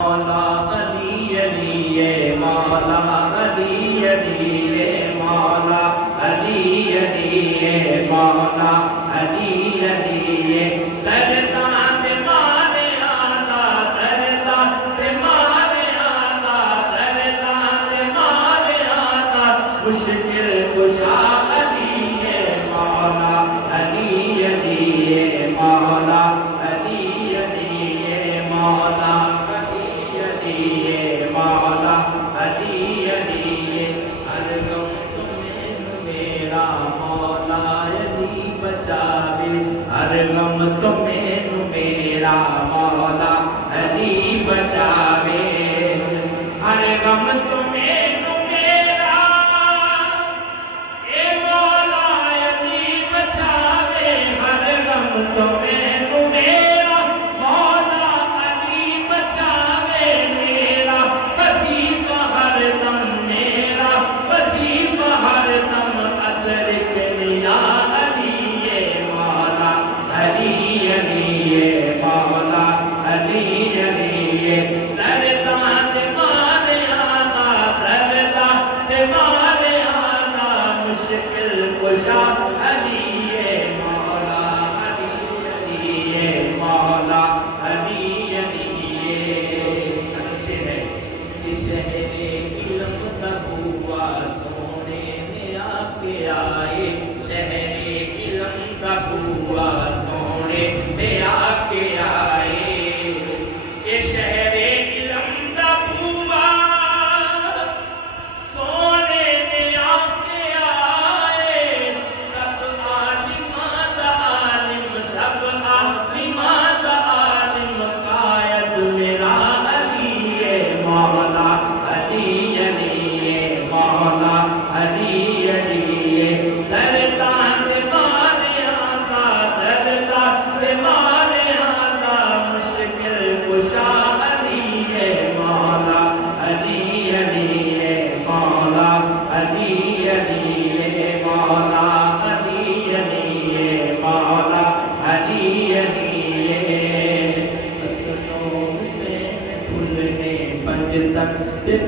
مولا علی علی مولا علی علی مولا علی علی مولا علی علی دردا تمہارے آنا دردا تمہارے آنا دردا تمہارے آنا مشکل کشا علی مولا علی علی مولا علی علی مولا مولا علی علی ہر غم تمہیں میرا مولا علی بچاوے ہر غم تمہیں میرا مولا علی بچاوے ہر غم تمہیں میرا اے مولا علی بچاوے ہر غم تمہیں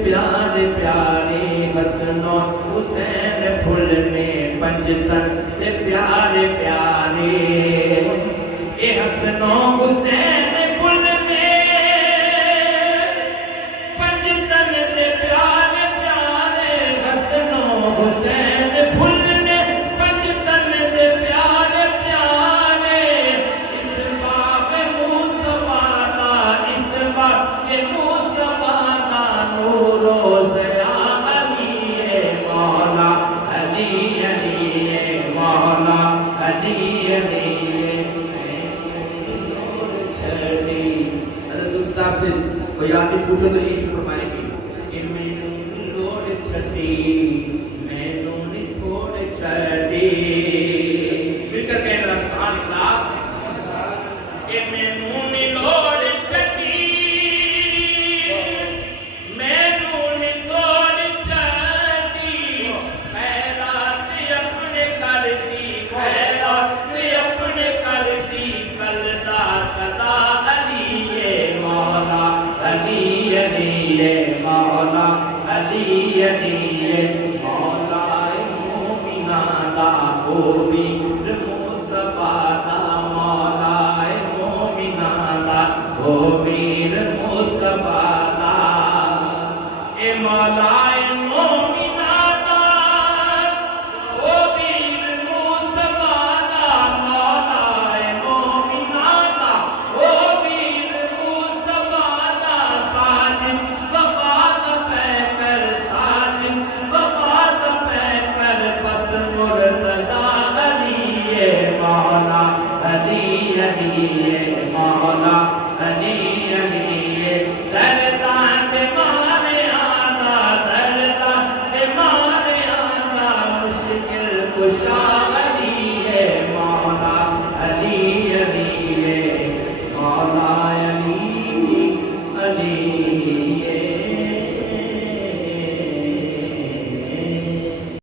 پیارے پیارے حسن و حسین پھولنے پنجتن پیارے پیارے اے حسن و حسین پھولنے پنجتن پیارے پیارے حسن و حسین پھولنے پنجتن پیارے پیارے اس باغ مصطفیٰ دا اس باغ مصطفیٰ یادی پوچھو تو یہی فرمائے گی کہ میں نون لوڑ چھڑی میں نون تھوڑ چھڑی مل کر کہہ رہا سبحان اللہ کہ میں نون لوڑ چھڑی میں نون تھوڑ چھڑی خیرات اپنے کر دی خیرات اپنے کر دی کل دا صدا علی مولا علی علی مولا علی علی مولا مومنہ دا امیر مصطفیٰ دا مولا مومنہ دا امیر مصطفیٰ دا اے مولا مولا